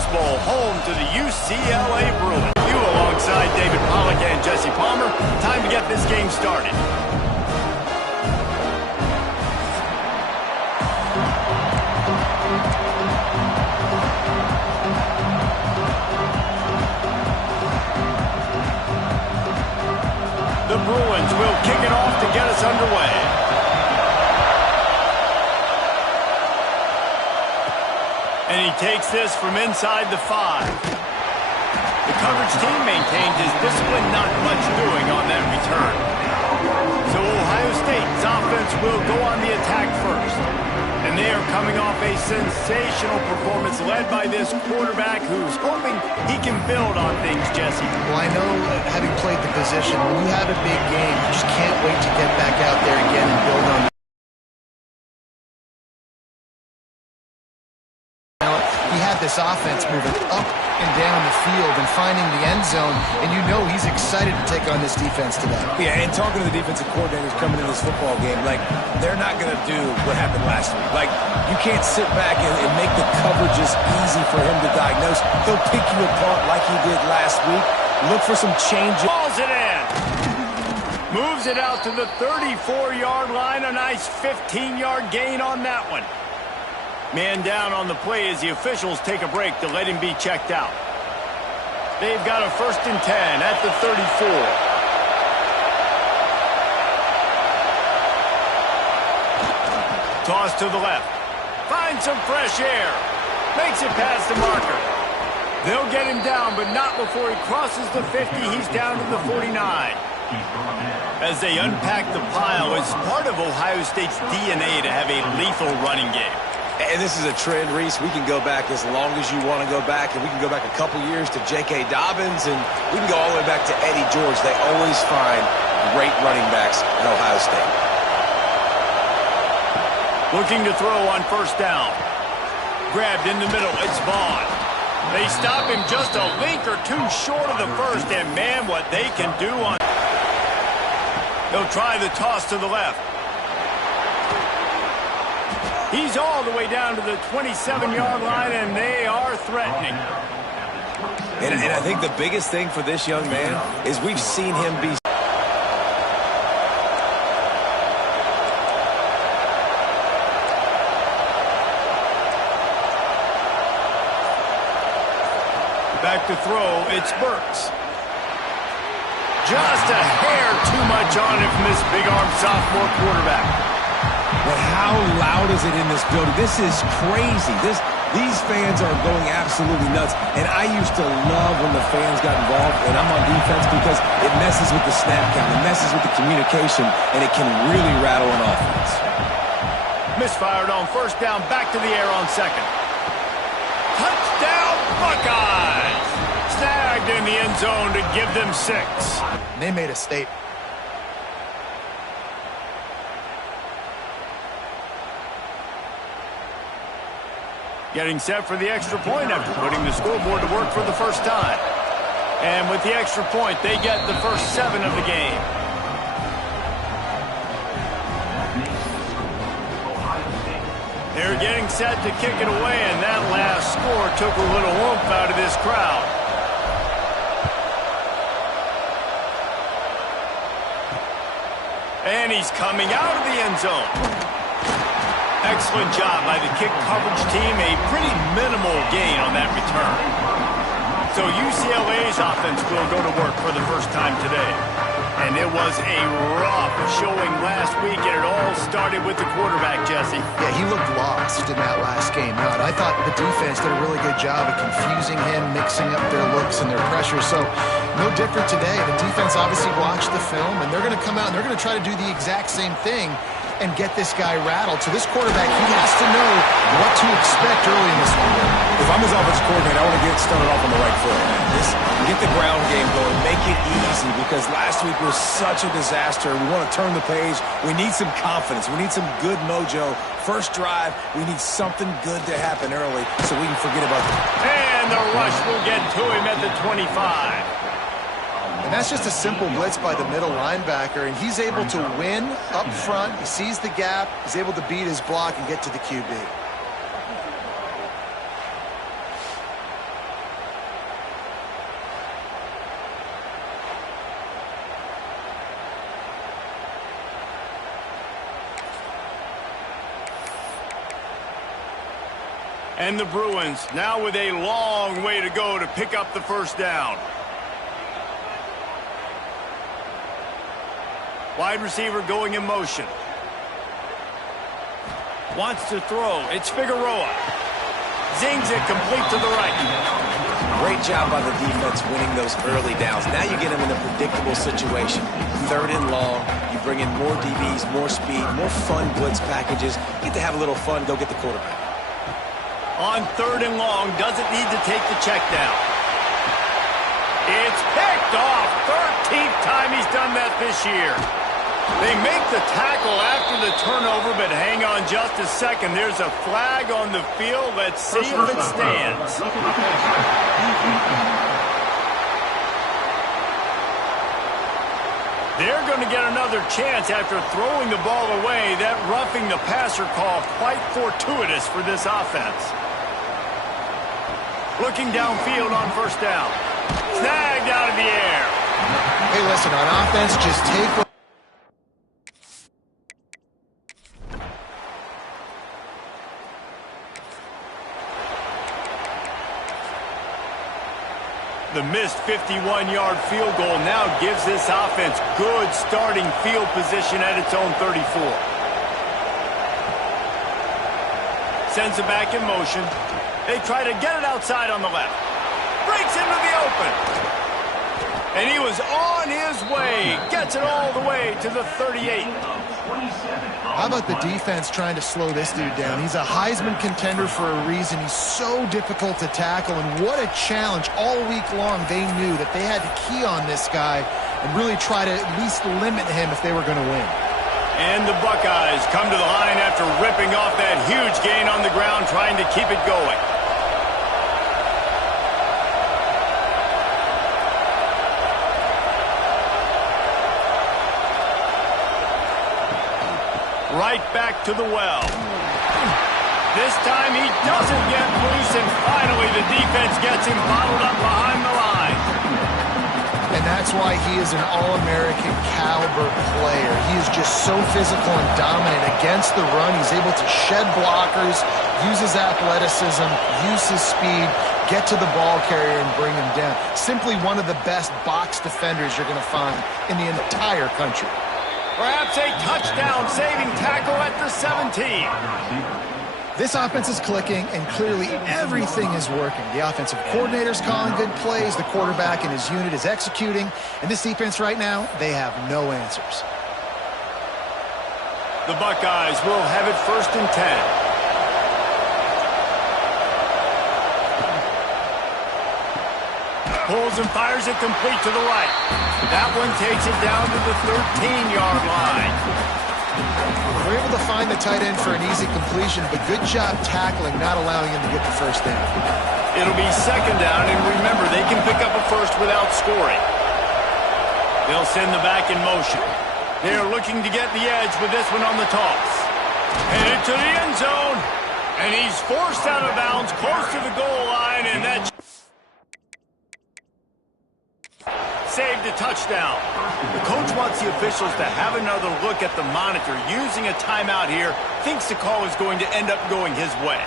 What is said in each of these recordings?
Rose Bowl, home to the UCLA Bruins. You alongside David Pollack and Jesse Palmer. Time to get this game started. The Bruins will kick it off to get us underway. And he takes this from inside the 5. The coverage team maintained his discipline, not much doing on that return. So Ohio State's offense will go on the attack first. And they are coming off a sensational performance led by this quarterback who's hoping he can build on things, Jesse. Well, I know, having played the position, when you have a big game, you just can't wait to get back out there again and build on it. He had this offense moving up and down the field and finding the end zone, and you know he's excited to take on this defense today. Yeah, and talking to the defensive coordinators coming in this football game, like, they're not going to do what happened last week. Like, you can't sit back and make the coverages easy for him to diagnose. He'll pick you apart like he did last week. Look for some changes. Balls it in. Moves it out to the 34-yard line. A nice 15-yard gain on that one. Man down on the play as the officials take a break to let him be checked out. They've got a 1st and 10 at the 34. Toss to the left. Finds some fresh air. Makes it past the marker. They'll get him down, but not before he crosses the 50. He's down to the 49. As they unpack the pile, it's part of Ohio State's DNA to have a lethal running game. And this is a trend, Reese. We can go back as long as you want to go back, and we can go back a couple years to J.K. Dobbins, and we can go all the way back to Eddie George. They always find great running backs at Ohio State. Looking to throw on 1st down. Grabbed in the middle. It's Vaughn. They stop him just a link or two short of the 1st, and man, what they can do on... They'll try the toss to the left. He's all the way down to the 27-yard line, and they are threatening. And I think the biggest thing for this young man is we've seen him be... Back to throw, it's Burks. Just a hair too much on it from this big-arm sophomore quarterback. But how loud is it in this building? This is crazy. These fans are going absolutely nuts. And I used to love when the fans got involved, and I'm on defense, because it messes with the snap count, it messes with the communication, and it can really rattle an offense. Misfired on 1st down, back to the air on 2nd. Touchdown, Buckeyes! Snagged in the end zone to give them 6. They made a statement. Getting set for the extra point after putting the scoreboard to work for the 1st time. And with the extra point, they get the first 7 of the game. They're getting set to kick it away, and that last score took a little oomph out of this crowd. And he's coming out of the end zone. Excellent job by the kick coverage team. A pretty minimal gain on that return. So UCLA's offense will go to work for the 1st time today. And it was a rough showing last week, and it all started with the quarterback, Jesse. Yeah, he looked lost in that last game. Now, I thought the defense did a really good job of confusing him, mixing up their looks and their pressure. So, no different today. The defense obviously watched the film, and they're going to come out and they're going to try to do the exact same thing and get this guy rattled. So this quarterback, he has to know what to expect early in this one. If I'm his offensive coordinator, I want to get started off on the right foot. Get the ground game going. Make it easy, because last week was such a disaster. We want to turn the page. We need some confidence. We need some good mojo. 1st drive, we need something good to happen early so we can forget about it. And the rush will get to him at the 25. And that's just a simple blitz by the middle linebacker, and he's able to win up front. He sees the gap. He's able to beat his block and get to the QB. And the Bruins now with a long way to go to pick up the first down. Wide receiver going in motion. Wants to throw. It's Figueroa. Zings it complete to the right. Great job by the defense winning those early downs. Now you get them in a predictable situation. 3rd and long. You bring in more DBs, more speed, more fun blitz packages. You get to have a little fun. Go get the quarterback. On 3rd and long, doesn't need to take the check down. It's picked off. 13th time he's done that this year. They make the tackle after the turnover, but hang on just a second. There's a flag on the field. Let's see if it stands. They're going to get another chance after throwing the ball away. That roughing the passer call quite fortuitous for this offense. Looking downfield on 1st down. Snagged out of the air. Hey, listen, on offense, just take what... The missed 51-yard field goal now gives this offense good starting field position at its own 34. Sends it back in motion. They try to get it outside on the left. Breaks into the open. And he was on his way. Gets it all the way to the 38. How about the defense trying to slow this dude down? He's a Heisman contender for a reason. He's so difficult to tackle, and what a challenge. All week long, they knew that they had to key on this guy and really try to at least limit him if they were going to win. And the Buckeyes come to the line after ripping off that huge gain on the ground, trying to keep it going. Right back to the well. This time he doesn't get loose, and finally the defense gets him bottled up behind the line. And that's why he is an All-American caliber player. He is just so physical and dominant against the run. He's able to shed blockers, use his athleticism, use his speed, get to the ball carrier and bring him down. Simply one of the best box defenders you're going to find in the entire country. Perhaps a touchdown-saving tackle at the 17. This offense is clicking, and clearly everything is working. The offensive coordinator's calling good plays, the quarterback and his unit is executing, and this defense right now, they have no answers. The Buckeyes will have it 1st and 10. Pulls and fires it complete to the right. That one takes it down to the 13-yard line. We're able to find the tight end for an easy completion, but good job tackling, not allowing him to get the first down. It'll be 2nd down, and remember, they can pick up a first without scoring. They'll send the back in motion. They're looking to get the edge with this one on the toss. Headed to the end zone, and he's forced out of bounds close to the goal line, and that saved a touchdown. The coach wants the officials to have another look at the monitor. Using a timeout here, thinks the call is going to end up going his way.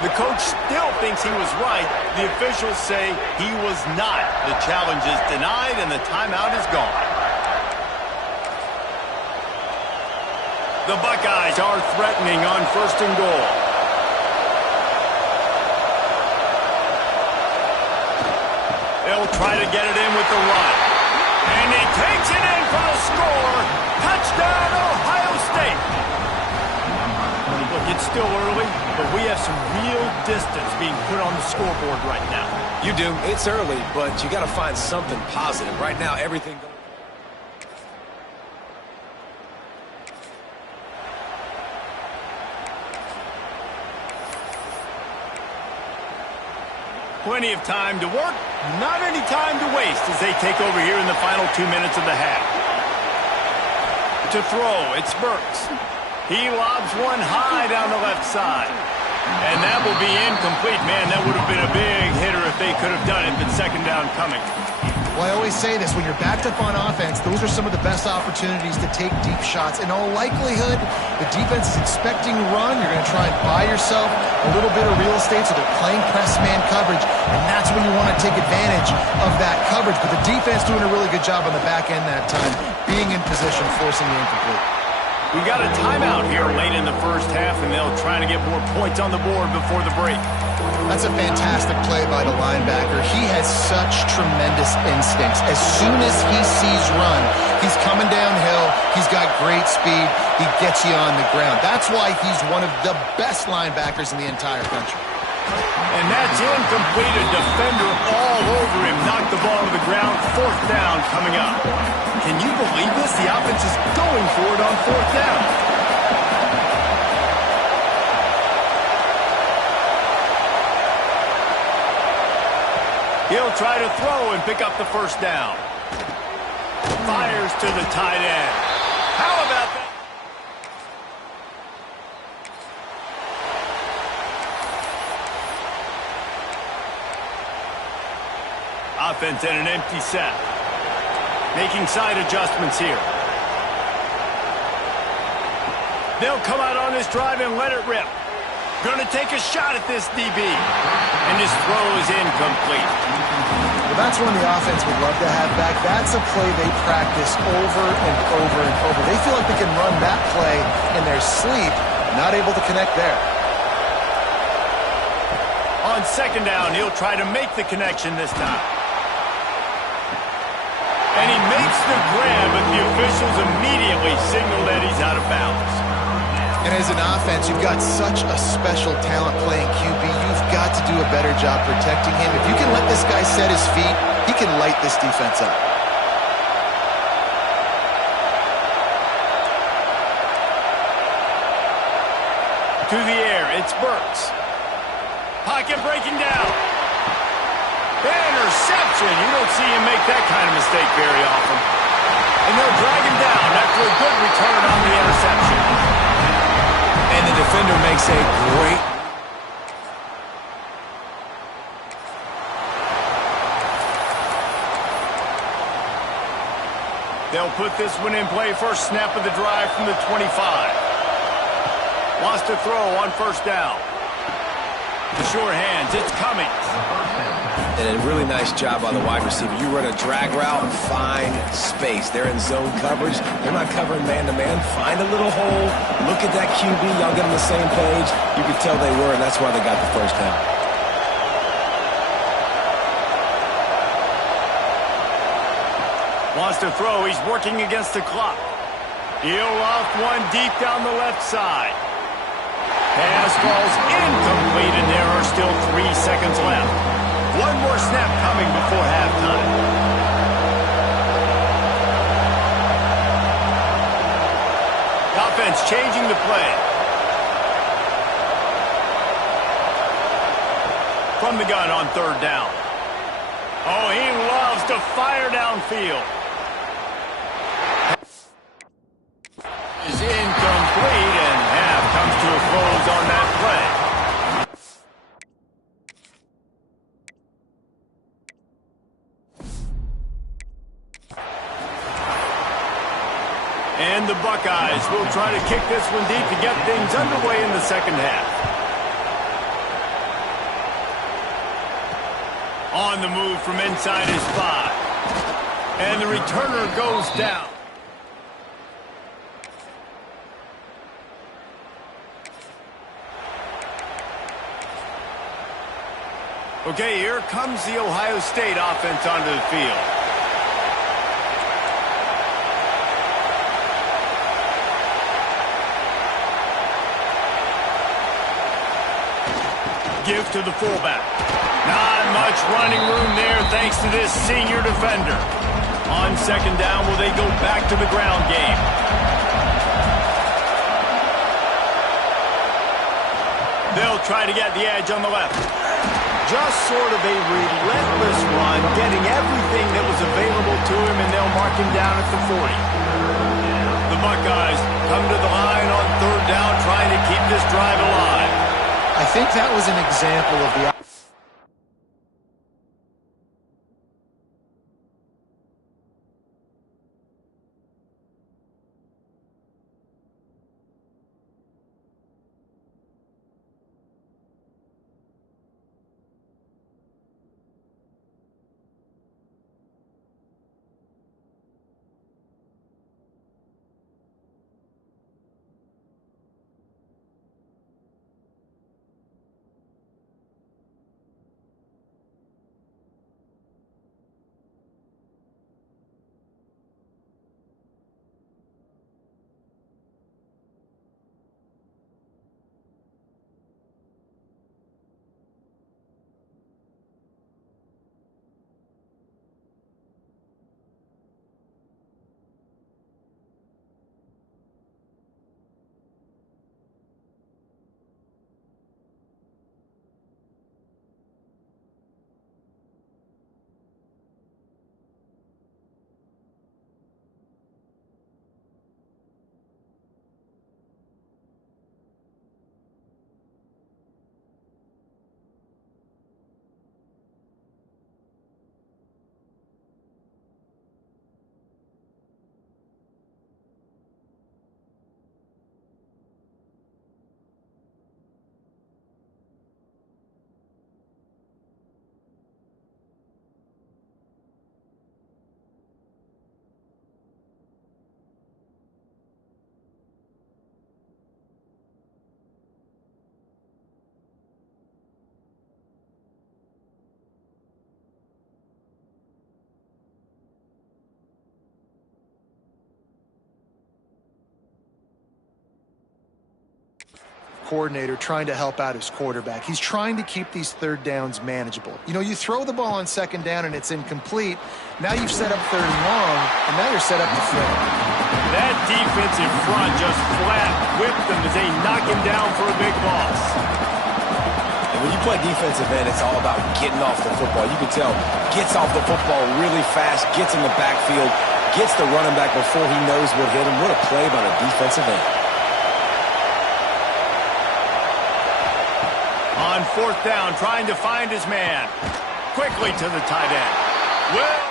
The coach still thinks he was right. The officials say he was not. The challenge is denied, and the timeout is gone. The Buckeyes are threatening on 1st and goal. They'll try to get it in with the run. And he takes it in for the score. Touchdown, Ohio State. Look, it's still early, but we have some real distance being put on the scoreboard right now. You do. It's early, but you got to find something positive. Right now, everything... Plenty of time to work, not any time to waste as they take over here in the final 2 minutes of the half. To throw, it's Burks. He lobs one high down the left side. And that will be incomplete. Man, that would have been a big hitter if they could have done it, but second down coming. Well, I always say this, when you're backed up on offense, those are some of the best opportunities to take deep shots. In all likelihood, the defense is expecting run. You're going to try and buy yourself a little bit of real estate, so they're playing press man coverage, and that's when you want to take advantage of that coverage. But the defense doing a really good job on the back end that time, being in position, forcing the incomplete. We got a timeout here late in the first half, and they'll try to get more points on the board before the break. That's a fantastic play by the linebacker. He has such tremendous instincts. As soon as he sees run, he's coming downhill. He's got great speed. He gets you on the ground. That's why he's one of the best linebackers in the entire country. And that's incomplete. A defender all over him. Knocked the ball to the ground. Fourth down coming up. Can you believe this? The offense is going for it on fourth down. He'll try to throw and pick up the first down. Fires to the tight end. How about that? Offense in an empty set. Making side adjustments here. They'll come out on this drive and let it rip. Going to take a shot at this DB. And his throw is incomplete. Well, that's one the offense would love to have back. That's a play they practice over and over and over. They feel like they can run that play in their sleep. Not able to connect there. On second down, he'll try to make the connection this time. And he makes the grab, but the officials immediately signal that he's out of bounds. And as an offense, you've got such a special talent playing QB. You've got to do a better job protecting him. If you can let this guy set his feet, he can light this defense up. To the air, it's Burks. Pocket breaking down. Interception. You don't see him make that kind of mistake very often. And they'll drag him down after a good return on the interception. And the defender makes a great... They'll put this one in play first snap of the drive from the 25. Wants to throw on first down. The short hands, it's Cummings. And a really nice job by the wide receiver. You run a drag route and find space. They're in zone coverage. They're not covering man-to-man. Find a little hole. Look at that QB. Y'all get on the same page. You could tell they were, and that's why they got the first down. Wants to throw. He's working against the clock. He'll loft one deep down the left side. Pass falls incomplete, and there are still 3 seconds left. One more snap coming before halftime. Offense changing the play. From the gun on third down. Oh, he loves to fire downfield. Is incomplete, and half comes to a close on that play. And the Buckeyes will try to kick this one deep to get things underway in the second half. On the move from inside his 5. And the returner goes down. Okay, here comes the Ohio State offense onto the field. Give to the fullback. Not much running room there thanks to this senior defender. On second down, will they go back to the ground game? They'll try to get the edge on the left. Just sort of a relentless run, getting everything that was available to him, and they'll mark him down at the 40. The Buckeyes come to the line on third this drive alive. I think that was an example of the... coordinator trying to help out his quarterback. He's trying to keep these third downs manageable. You know, you throw the ball on second down and it's incomplete. Now you've set up third and long, and now you're set up to fail. That defensive front just flat whipped them as they knock him down for a big loss. And when you play defensive end, it's all about getting off the football. You can tell, gets off the football really fast, gets in the backfield, gets the running back before he knows what hit him. What a play by the defensive end. On fourth down, trying to find his man. Quickly to the tight end. Well...